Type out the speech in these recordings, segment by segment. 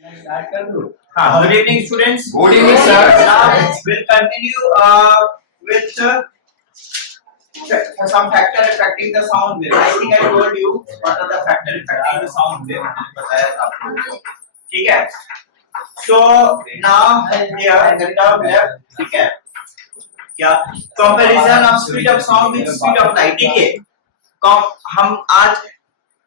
Good evening, students. Good evening, sir. Now we'll continue with some factor affecting the sound wave. I think I told you what are the factor affecting the sound wave. बताया था आपको. ठीक है. So now here the term left. ठीक है. क्या? Comparison of speed of sound with speed of light. ठीक है. हम आज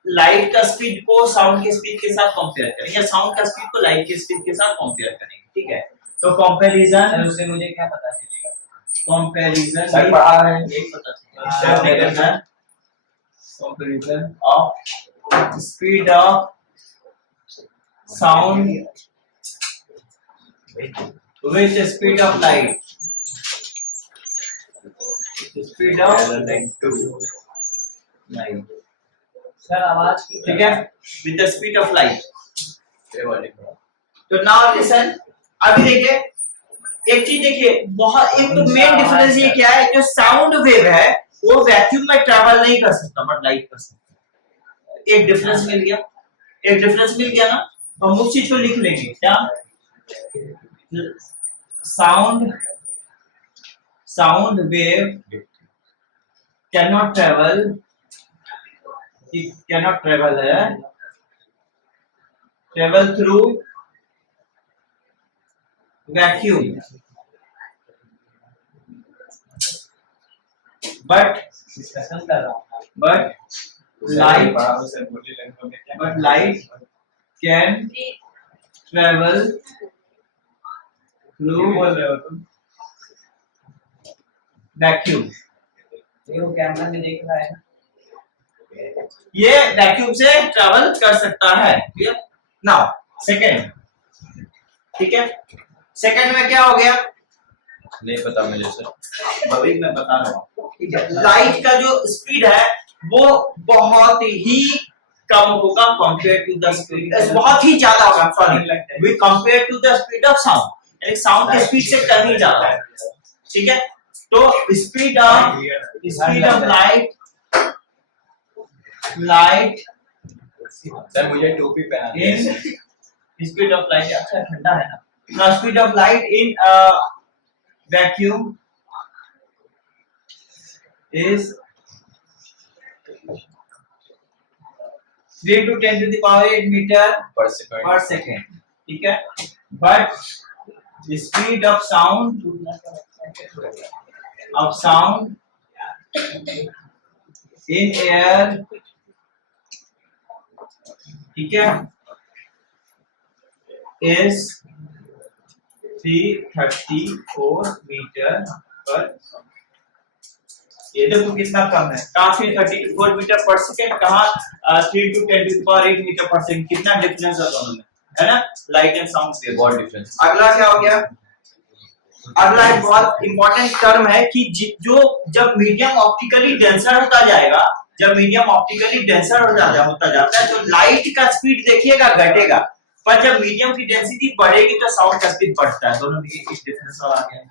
लाइट का स्पीड को साउंड के स्पीड के साथ कंपेयर करेंगे या साउंड का स्पीड को लाइट के स्पीड के साथ कंपेयर करेंगे. ठीक है. तो कंपैरिजन उससे मुझे क्या पता चलेगा? कंपैरिजन सर पढ़ा है यही पता चलेगा. Comparison of speed of sound with speed of light. Speed of light. Sir आवाज ठीक है with the speed of light. तो नाउ लिसन. अभी देखिए एक चीज देखिए बहुत एक तो मेन डिफरेंस ये क्या है जो साउंड वेव है वो वैक्यूम में ट्रैवल नहीं कर सकता बट लाइट कर सकता. एक डिफरेंस मिल गया. एक डिफरेंस मिल गया ना. तो हम उस चीज को लिख लेंगे क्या. Sound wave can not travel. It cannot travel through vacuum, but light can travel through vacuum. ये कैमरा में देख रहा है ये वैक्यूम से ट्रैवल कर सकता है. क्लियर. Now second. ठीक है. सेकंड में क्या हो गया नहीं पता मुझे सर. अभी मैं बता रहा हूँ. ठीक है. लाइट का जो स्पीड है वो बहुत ही कम होगा कंपेयर टू द स्पीड. बहुत ही ज्यादा होगा. Sorry we compare to the speed of sound. यानी साउंड के स्पीड से कहीं ज्यादा है. ठीक है. तो स्पीड ऑफ लाइट सर मुझे टोपी पहनानी है. Speed of light. अच्छा ठंडा है ना. Speed of light in vacuum is 3 to 10 to the power 8 meter per second. ठीक है. But speed of sound in air. ठीक है. is 334 मीटर पर. ये देखो कितना कम है. कहाँ 334 मीटर पर सेकेंड कहाँ 3 to 10 to the power 8 meter पर सेकेंड. कितना डिफरेंस है दोनों में है ना. लाइट एंड साउंड से बहुत डिफरेंस. अगला क्या हो गया. अगला एक बहुत इंपॉर्टेंट टर्म है कि जो जब मीडियम ऑप्टिकली डेंसर होता जाएगा होता जाता है तो लाइट का स्पीड देखिएगा घटेगा. पर जब मीडियम की डेंसिटी बढ़ेगी तो साउंड का स्पीड बढ़ता है. दोनों में एक डिफरेंस और आ गया.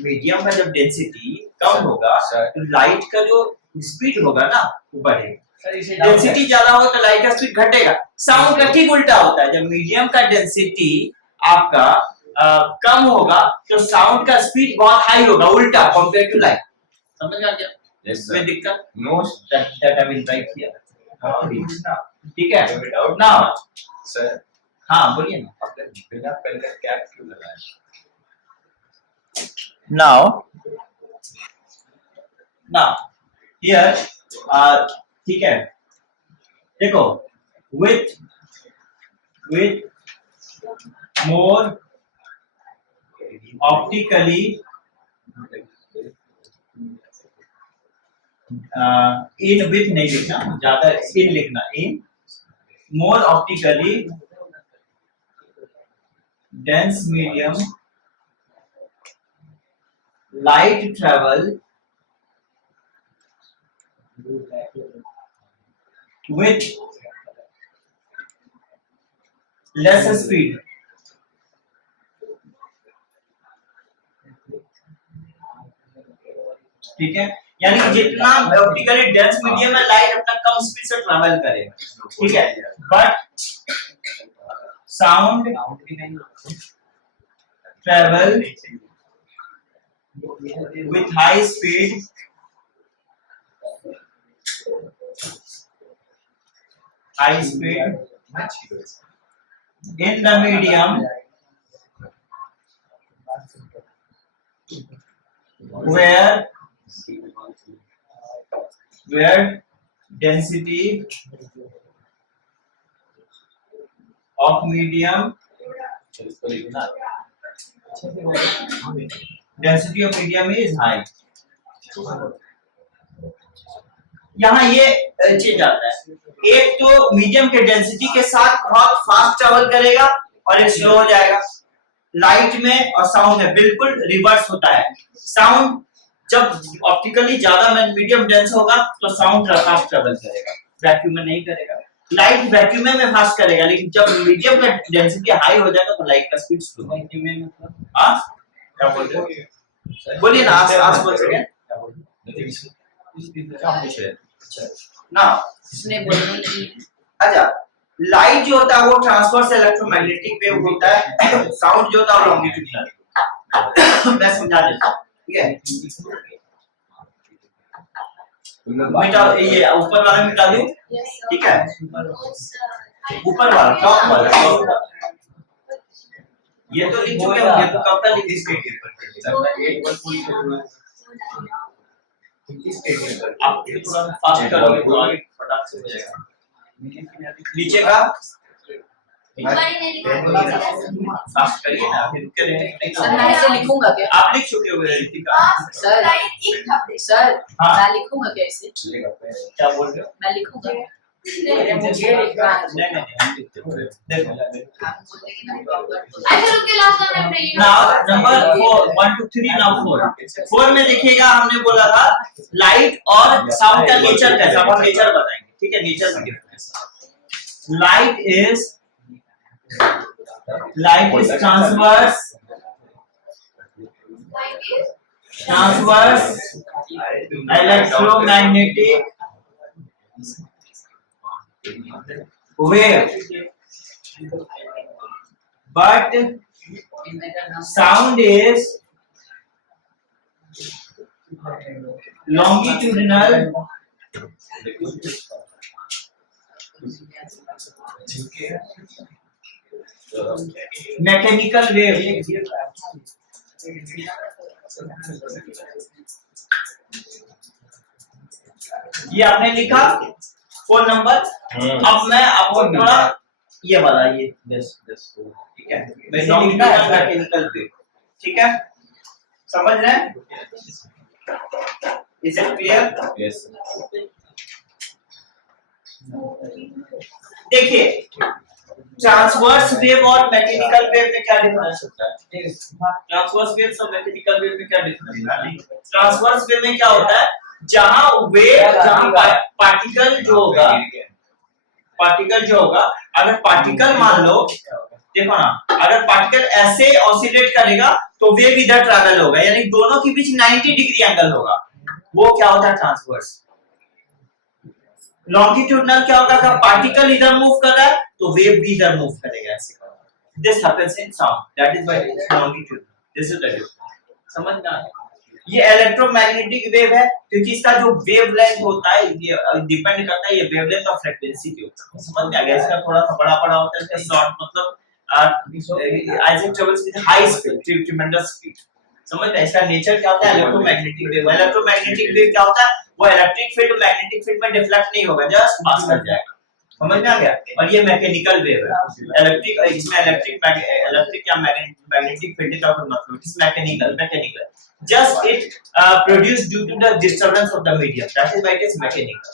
मीडियम का जब डेंसिटी कम होगा तो लाइट का जो स्पीड होगा ना वो बढ़ेगा. डेंसिटी ज्यादा होगा तो लाइट का स्पीड घटेगा. साउंड का ठीक उल्टा होता है. जब मीडियम का डेंसिटी आपका कम होगा तो साउंड का स्पीड बहुत हाई होगा उल्टा कंपेयर टू लाइट. समझ आ गया. कोई दिक्कत no that I will write here. ठीक है. नाउ सर हाँ बोलिए ना. आपने बिना पहले कैप क्यों लगाया. नाउ हियर ठीक है. देखो with more optically in with नहीं लिखना ज्यादा in लिखना. in more optically dense medium light travel with less speed. ठीक है. यानी कि जितना ऑप्टिकली डेंस मीडियम में लाइट अपना कम स्पीड से ट्रैवल करेगा. ठीक है. But sound travel with high speed in the medium where density of medium is high. यहाँ ये चीज आता है, एक तो मीडियम के डेंसिटी के साथ बहुत फास्ट ट्रेवल करेगा और एक स्लो हो जाएगा। लाइट में और साउंड में बिल्कुल रिवर्स होता है। साउंड जब ऑप्टिकली ज्यादा मीडियम डेंस होगा तो साउंड फास्ट ट्रेवल करेगा, वैक्यूम में नहीं करेगा। लाइट वैक्यूम में फास्ट करेगा, लेकिन जब मीडियम का डेंसिटी हाई हो जाएगा तो लाइट का स्पीड स्लो हो जाएगा। हाँ क्या बोलते हो, बोलिए ना, आप बोल सके ना। अच्छा, लाइट जो होता है वो ट्रांसवर्स इलेक्ट्रोमैग्नेटिक वेव होता है, साउंड जो होता है वो लॉन्गिट्यूडिनल। मैं समझा देता हूँ, ठीक है। मिटा ये ऊपर वाला मिटा दूं, ठीक है, ऊपर वाला टॉप वाला। ये तो लिख चुके होंगे, तो कब तक लिख इसके आप थोड़ा फास्ट करोगे तो आगे फटाक से हो जाएगा। नीचे का फास्ट करिए ना, फिर करें। सर मैं इसे लिखूंगा क्या? आप लिख चुके हो रितिका? सर सर हाँ। मैं लिखूंगा क्या इसे? क्या बोल रहे हो? मैं लिखूंगा। नहीं देखो नाउ नंबर 4 1 2 3 नाउ 4 में देखिएगा, हमने बोला था लाइट और साउंड का नेचर कैसा, हम नेचर बताएंगे, ठीक है। नेचर में difference, light is transverse electromagnetic wave, but sound is longitudinal mechanical wave. ये आपने लिखा 4 नंबर। अब मैं आपको थोड़ा ये वाला ये ठीक है, मैकेनिकल वेव, ठीक है, समझ रहे हैं? Is it clear? यस। देखिए ट्रांसवर्स वेव और मैकेनिकल वेव में क्या डिफरेंस होता है? ट्रांसवर्स वेव और मैकेनिकल वेव में क्या डिफरेंस होता है? ट्रांसवर्स वेव में क्या होता है, जहां पार्टिकल जो होगा, अगर पार्टिकल मान लो, देखो ना, अगर पार्टिकल ऐसे ऑसिलेट करेगा तो वेव इधर ट्रैवल होगा, यानी दोनों के बीच 90 डिग्री एंगल होगा, वो क्या होता है ट्रांसवर्स। लॉन्गिट्यूडिनल क्या होगा, अगर पार्टिकल इधर मूव कर रहा है तो वेव भी इधर मूव करेगा, ऐसे। This happens in sound, that is why it is longitudinal. This is the difference, समझ में आया? ये इलेक्ट्रोमैग्नेटिक वेव है क्योंकि इसका जो वेवलेंथ होता है ये डिपेंड करता है ये वेवलेंथ और फ्रीक्वेंसी के ऊपर। समझ में आ गया? इसका थोड़ा सा बड़ा होता है, इसका शॉर्ट मतलब Isaac travels with high speed, tremendous speed. समझ में? इसका नेचर क्या होता है? Electromagnetic wave. इलेक्ट्रोमैग्नेटिक वेव क्या होता है, वो इलेक्ट्रिक फील्ड मैग्नेटिक फील्ड में डिफ्लेक्ट नहीं होगा, जस्ट पास कर जाएगा। समझ में आ गया? और ये मैकेनिकल वेव है, इलेक्ट्रिक, इसमें इलेक्ट्रिक या मैग्नेटिक फील्ड का कोई मतलब, it's mechanical, just it produce due to the disturbance of the medium, that is why it is mechanical.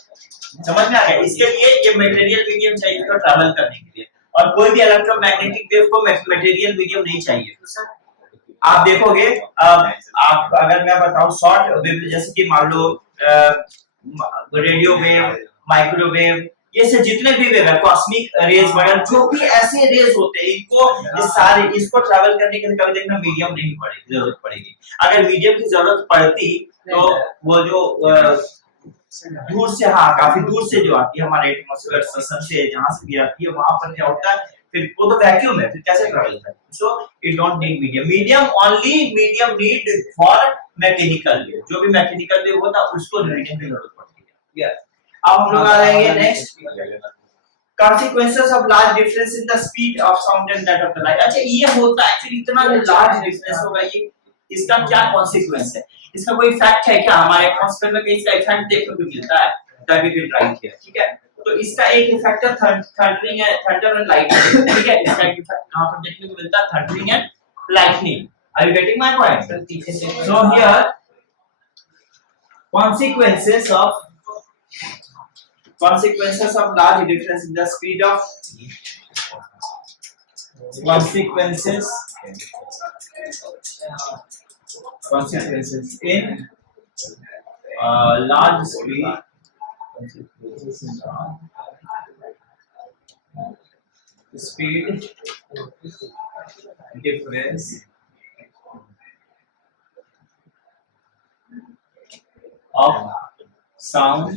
समझ में आ गया? इसके लिए ये मटेरियल मीडियम चाहिए तो ट्रैवल करने के लिए, और कोई भी इलेक्ट्रोमैग्नेटिक वेव को मटेरियल मीडियम नहीं चाहिए। आप देखोगे, आप अगर मैं बताऊं शॉर्ट वेव, जैसे कि मान लो रेडियो वेव, माइक्रोवेव, ये से जितने भी वेव है, कॉस्मिक रेज वगैरह, जो भी ऐसे रेज होते हैं, इसको ट्रैवल करने के लिए कभी देखना मीडियम नहीं पड़ेगी, जरूरत पड़ेगी। अगर मीडियम की जरूरत पड़ती तो वो जो दूर से, हाँ काफी दूर से जो आती है हमारे एटमॉस्फेयर से, जहां से भी आती है, वहां पर क्या होता है, फिर वो तो वैक्यूम है, फिर कैसे ट्रैवल करेगा? So it don't need medium. Medium need for mechanical wave, जो भी मैकेनिकल वेव होता है उसको मीडियम की जरूरत पड़ती है। अब हम लोग आ जाएंगे next, consequences of large difference in the speed of sound and that of the light। अच्छा ये होता है एक्चुअली, इतना जो लार्ज डिफरेंस होगा ये, इसका क्या कॉन्सिक्वेंस है? इसका कोई इफेक्ट है क्या? हमारे एटमॉस्फेयर में कहीं इसका इफेक्ट देखने को मिलता है? That we will write here, ठीक है? तो इसका एक इफेक्ट है थंडरिंग है, थंडर एंड लाइटनिंग, ठीक है? इसका एक इफेक्ट कहां पर देखने को मिलता है? Thundering and lightning. Are you getting my point? So here consequences of large difference in the speed of consequences in large speed difference of sound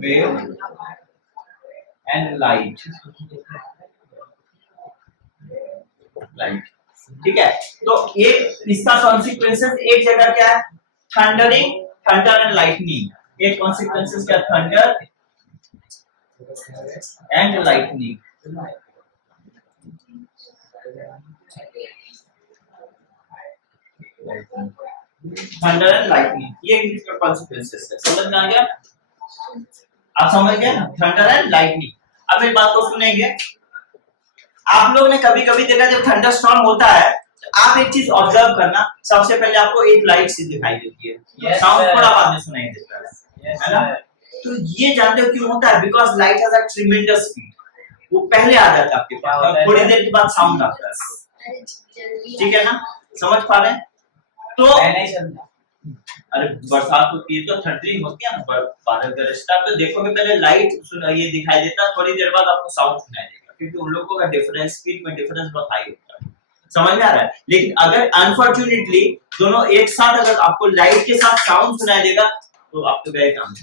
wave and light, ठीक है? तो एक इसका कॉन्सिक्वेंसेस एक जगह क्या है? Thundering, thunder and lightning. एक कॉन्सिक्वेंसेस क्या? Thunder and lightning. Thunder and lightning, ये इसका कॉन्सिक्वेंसेस है। समझ में आ गया? आप समझ गए ना? Thunder and lightning. अब एक बात को सुनेंगे, आप लोग ने कभी कभी देखा जब थंडर स्टॉर्म होता है तो आप एक चीज ऑब्जर्व करना, सबसे पहले आपको एक लाइट सी दिखाई देती है, साउंड थोड़ा बाद में सुनाई देता है ना? तो ये जानते हो क्यों होता है? Because light has a tremendous speed, वो पहले आ जाता है आपके पास और थोड़ी देर के बाद साउंड आता है, ठीक है ना? समझ पा रहे हैं? तो अरे बरसात होती है तो थंडरिंग होती है ना, बादल गरजता है तो देखोगे पहले लाइट ये दिखाई देता है, थोड़ी देर बाद आपको साउंड सुनाई देगा, क्योंकि उन लोगों का डिफरेंस, स्पीड में डिफरेंस बहुत हाई होता है। समझ में आ रहा है? लेकिन अगर अनफॉर्चुनेटली दोनों एक साथ अगर आपको लाइट के साथ साउंड सुनाई देगा तो आपको गए काम,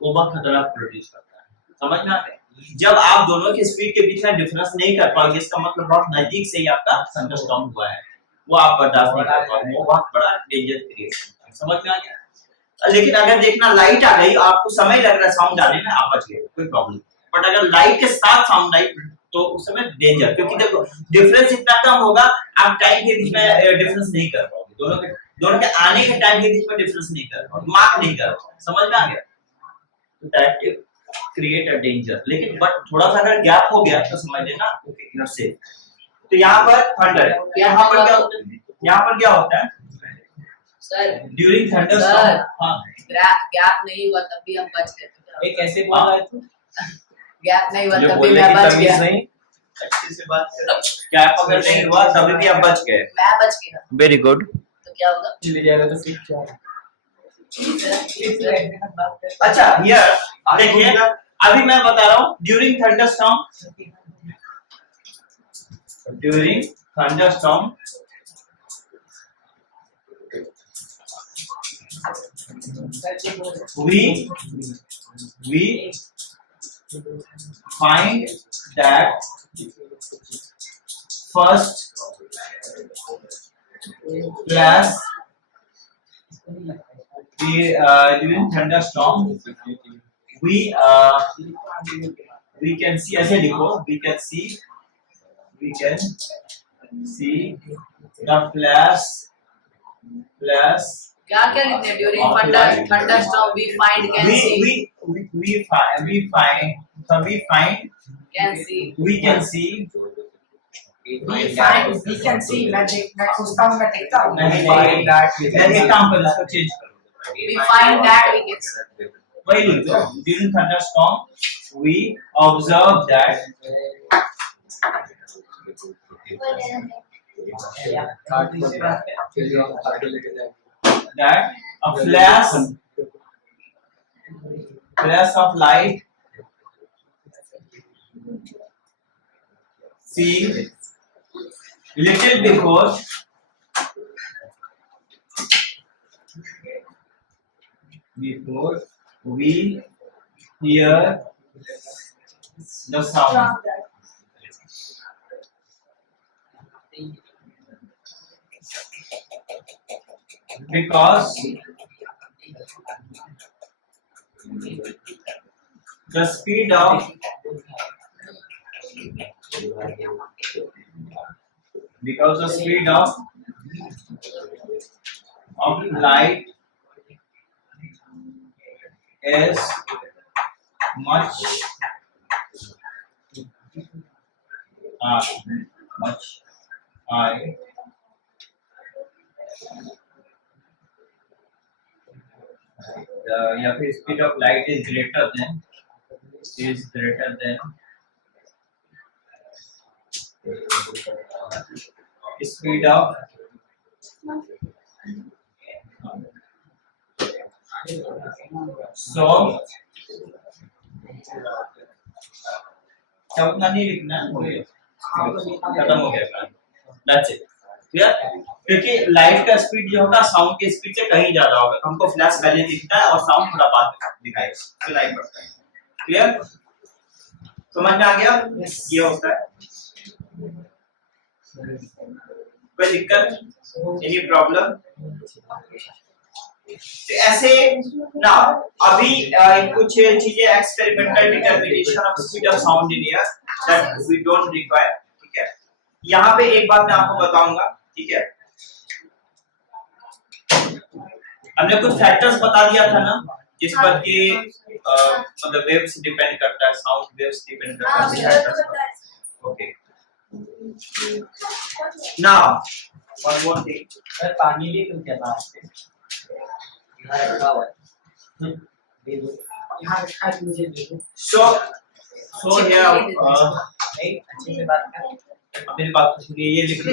वो बहुत खतरा प्रोड्यूस करता है। समझ में आता है? जब आप दोनों के स्पीड के बीच में डिफरेंस नहीं कर पाओगे, इसका मतलब बहुत नजदीक से ही आपका थंडरस्टॉर्म हुआ है, वो आप बर्दाश्त नहीं कर पाओगे, वो बहुत बड़ा डेंजर क्रिएट करता है। समझ में आ गया? लेकिन अगर देखना लाइट आ गई, आपको समय लग रहा है साउंड आने में, आप बच गए, कोई प्रॉब्लम। बट अगर लाइट के साथ साउंड आई तो उस समय डेंजर, क्योंकि देखो डिफरेंस इतना कम होगा, आप टाइम के बीच में डिफरेंस नहीं कर पाओगे, दोनों के आने के टाइम के बीच में डिफरेंस नहीं कर पाओगे, मार्क नहीं कर पाओगे। समझ में आ गया? तो दैट क्रिएट अ डेंजर। लेकिन बट थोड़ा सा अगर गैप हो गया तो समझ लेना ओके, यू आर सेफ। तो यहाँ पर थंडर, यहाँ पर क्या होता है? यहाँ पर क्या होता है सर? ड्यूरिंग थंडरस्टॉर्म, हाँ गैप नहीं हुआ तब भी हम बच गए। ये कैसे बोल रहा है तू? गैप नहीं हुआ जो तब भी बोलने मैं की बच तमीज गया। नहीं, अच्छे से बात कर। गैप अगर नहीं हुआ तभी भी आप बच गए, मैं बच गया वेरी गुड। तो क्या होगा? ले जाएगा तो फिर क्या? अच्छा हियर देखिए, अभी मैं बता रहा हूँ during thunderstorm, we find that first flash during thunderstorm we can see, ऐसे लिखो, we can see the flash क्या क्या लिखते हैं? During thunderstorm we find can see, we can see मैं सोचता हूँ, मैं देखता हूँ। मैं एग्जांपल इसको चेंज करो, we find that we can see. वही लिखो, during thunderstorm we observe that a flash of light see little before we hear the sound because the speed of light is much high या फिर speed of light is greater than speed of so सब उतना नहीं लिखना है, खत्म हो गया, that's it, क्लियर। क्योंकि लाइट का स्पीड जो होगा साउंड के स्पीड से कहीं ज्यादा होगा, हमको फ्लैश पहले दिखता है और साउंड थोड़ा बाद में दिखाएगा, तो लाइट बढ़ता है, क्लियर, समझ में आ गया। ये होता है, कोई दिक्कत, एनी प्रॉब्लम? ऐसे ना अभी कुछ चीजें experimental determination of speed of sound in air that we don't require, ठीक है। यहाँ पे एक बात मैं आपको बताऊंगा, ठीक है, हमने कुछ फैक्टर्स बता दिया था ना जिस पर कि मतलब वेव्स डिपेंड करता है, साउंड वेव्स डिपेंड करता है, okay. Now one more thing, sir पानी भी तुम क्या बात है, यहाँ रखा हुआ है, यहाँ रखा है, मुझे दे दो। so here नहीं अच्छे से बात कर, मेरी बात तो सुनिए, ये लिख लो,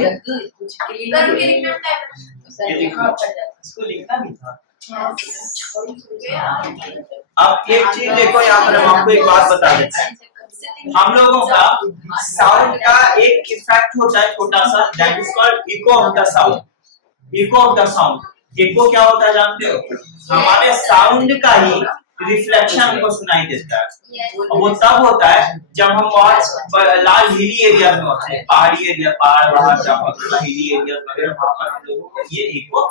ये लिख लो, इसको लिखना भी था। अब एक चीज देखो, यहाँ पर हम आपको एक बात बता देते हैं, हम लोगों का साउंड का एक इफेक्ट होता है छोटा सा, that is called echo of the sound, echo of the sound. Echo क्या होता है जानते हो? हमारे साउंड का ही रिफ्लेक्शन हमको सुनाई देता है, और वो तब होता है जब हम बहुत लार्ज हिली एरिया में होते हैं, पहाड़ी एरिया, पहाड़ वहां जहाँ हिली एरिया वगैरह, वहां पर हम लोगों को ये इको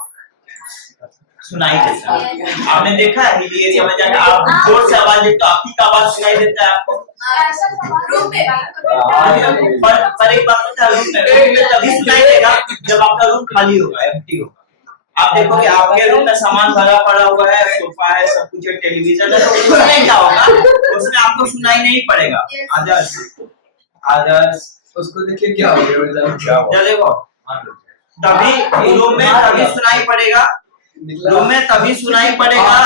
सुनाई देता है। आपने देखा है हिली एरिया में जाकर आप जोर से आवाज देते तो आपकी आवाज सुनाई देता है आपको, पर एक बात बता, रूम में तभी सुनाई देगा जब आपका रूम खाली होगा, एम्प्टी होगा। आप देखोगे आपके रूम में सामान भरा पड़ा हुआ है, सोफा है, सब कुछ है, टेलीविजन है, तो उसमें क्या होगा, उसमें आपको सुनाई नहीं पड़ेगा। अदर्स उसको देखिए क्या हो गया, देखो तभी रूम में तभी सुनाई पड़ेगा, रूम में तभी सुनाई पड़ेगा,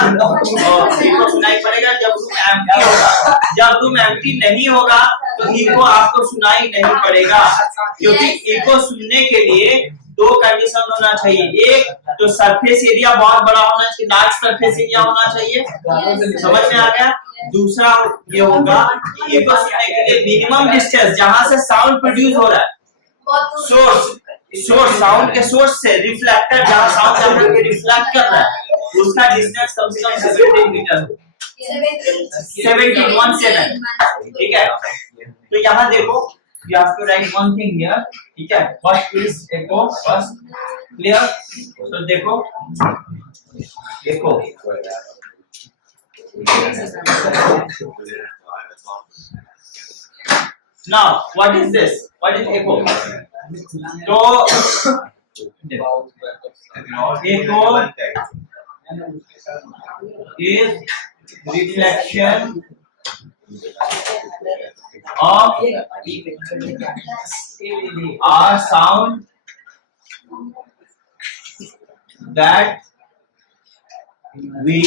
इको सुनाई पड़ेगा जब रूम एम्प्टी होगा। जब रूम एम्प्टी नहीं होगा तो इको आपको सुनाई नहीं पड़ेगा, क्योंकि इको सुनने के लिए दो कंडीशन होना चाहिए, एक तो सरफेस एरिया बहुत बड़ा होना चाहिए, लार्ज सरफेस एरिया होना चाहिए, समझ में आ गया। दूसरा ये होगा कि इको सुनने के लिए मिनिमम डिस्टेंस जहां से साउंड प्रोड्यूस हो रहा है, सोर्स साउंड के सोर्स से रिफ्लेक्टर जहां साउंड जाकर के रिफ्लेक्ट कर रहा है, उसका डिस्टेंस कम से कम 17 मीटर हो, 17, ठीक है। तो यहाँ देखो, you have to write one thing here, ठीक है, what is echo first, clear? तो देखो now what is this, what is echo? तो echo is reflection of our sound that we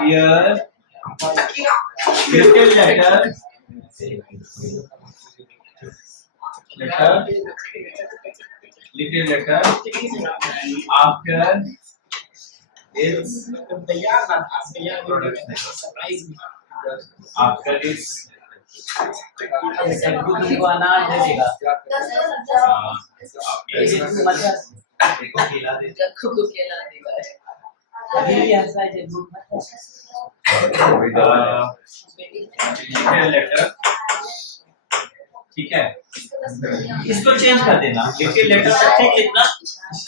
hear little later after its after its तुमको अनार दे देगा, को खिला देगा, अभी भी ऐसा है जब लिटिल लेटर, ठीक है, इसको चेंज कर देना, लिटिल लेटर का ठीक लिखना,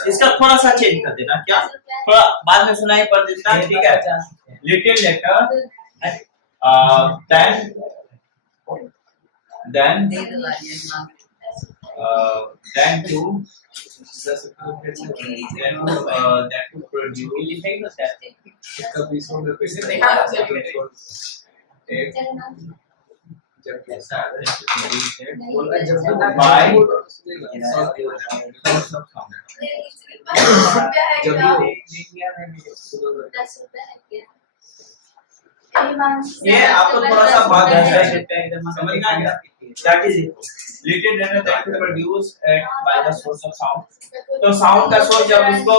इसका थोड़ा सा चेंज कर देना, क्या थोड़ा बाद में सुनाई पड़ देता, ठीक है, little letter then to produce by ये आपको थोड़ा सा भाग समझ में आ गया, that is little later that to produce by the source of sound. तो साउंड का सोर्स जब उसको,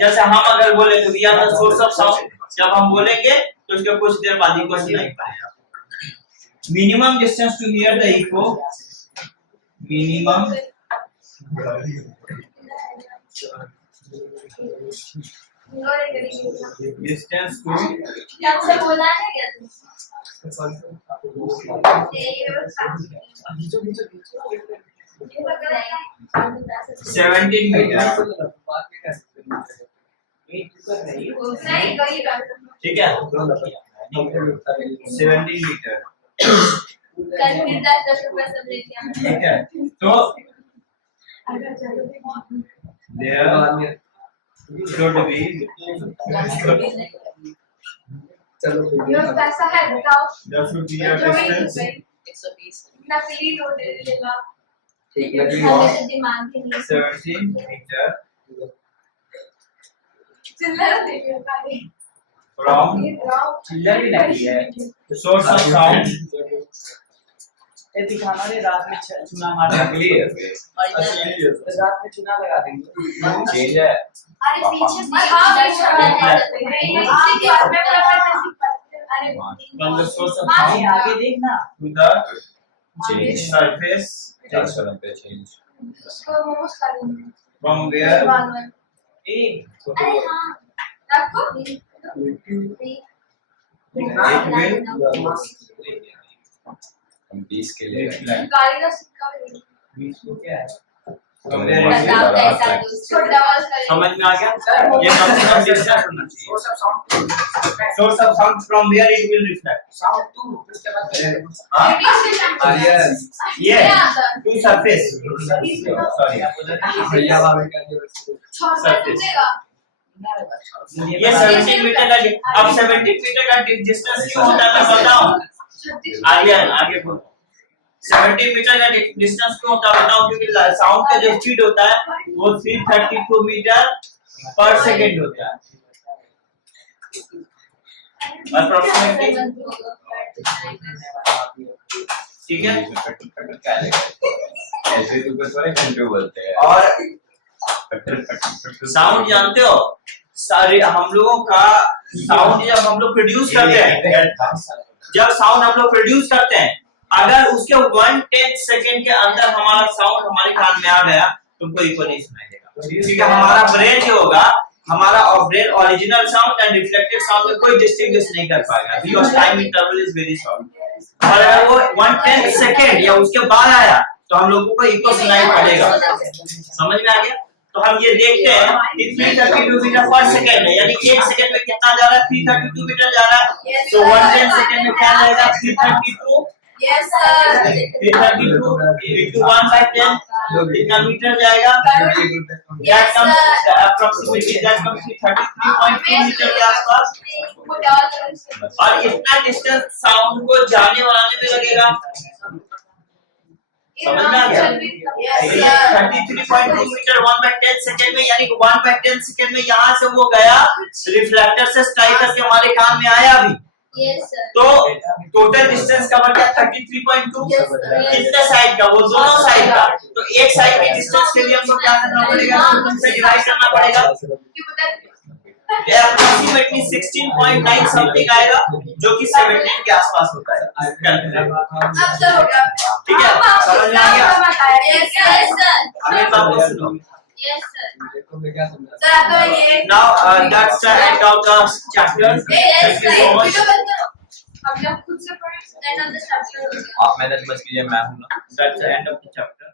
जैसे हम अगर बोले तो we are the source of sound, जब हम बोलेंगे तो उसके कुछ देर बाद इको सुनाई पड़ेगा। Minimum distance to hear the echo, minimum distance to 17 meter, ठीक है, 17 मीटर, ठीक है। तो there should be पैसा है बताओ, there should be a distance 120 नकली नोट लेगा, ठीक है, हमें दिमाग के लिए 17 मीटर चिल्ला देखिए खाली from चिल्लर भी लगी है। source of sound, ये दिखाना रे रात में चुना मार नकली है, रात में चुना लगा देंगे, चेंज है, अरे पीछे हाँ अरे from the source of आगे sound आगे देखना to the surface उसको मोमोस खा लेंगे from where बाद में। एक अरे हाँ रखो हम 20 के लिए reflect, गाड़ी का सिक्का भी बीच को क्या है from where it बताओ will कैसा छोटा आवाज करें समझ में आ गया, ये कम से कम डिस्टेंस होना चाहिए, source of sound from where it will reflect, हाँ yes to surface, sorry भैया ये 17 मीटर का, अब 17 मीटर का डिस्टेंस क्यों होता है मैं बताऊं, आगे बोलो, 17 मीटर का डिस्टेंस क्यों होता है बताओ, क्योंकि साउंड का जो स्पीड होता है वो 332 मीटर पर सेकंड होता है अप्रोक्सीमेटली, ठीक है, ऐसे तो कुछ वाले घंटे बोलते हैं और साउंड जानते हो, सारे हम लोगों का साउंड जब हम लोग प्रोड्यूस करते हैं, जब साउंड हम लोग प्रोड्यूस करते हैं, अगर उसके 1/10 सेकंड के अंदर हमारा साउंड हमारे कान में आ गया, तुमको इको नहीं सुनाई देगा, क्योंकि हमारा ब्रेन जो होगा, हमारा brain original sound and reflected sound में कोई डिस्टिंग्विश नहीं कर पाएगा, because time interval is very short. और अगर वो 1/10 सेकंड या उसके बाद आया तो हम लोगों को इको सुनाई पड़ेगा, समझ में आ गया। तो हम ये देखते हैं कि 332 मीटर पर सेकंड है, यानी 1 सेकंड में कितना जा रहा है, 332 मीटर जा रहा है, तो 1/10 सेकंड में क्या जाएगा, 332, यस सर 332 into 1/10 कितना मीटर जाएगा, that comes approximately that comes to 33.2 metre के आसपास, और इतना डिस्टेंस साउंड को जाने और आने में लगेगा, समझ में आ गया, 33.2 मीटर 1/10 सेकंड में, यानी 1/10 सेकंड में यहाँ से वो गया, रिफ्लेक्टर से स्ट्राइक करके हमारे कान में आया भी, तो टोटल डिस्टेंस कवर किया 33.2, कितने साइड का, वो दोनों साइड का, तो एक साइड के डिस्टेंस के लिए हमको क्या करना पड़ेगा, उनसे डिवाइड करना पड़ेगा, approximately 16.9 समथिंग आएगा, जो कि 17 के आसपास होता है, अब तो हो गया, ठीक है, समझ में आ गया, यस सर हमें बात को सुनो, यस सर तो ये now that's the end of the chapter, thank you so much, हम लोग खुद से पढ़े एंड ऑफ द चैप्टर हो गया आप मेहनत मत कीजिए, मैं हूं ना। That's the end of the chapter.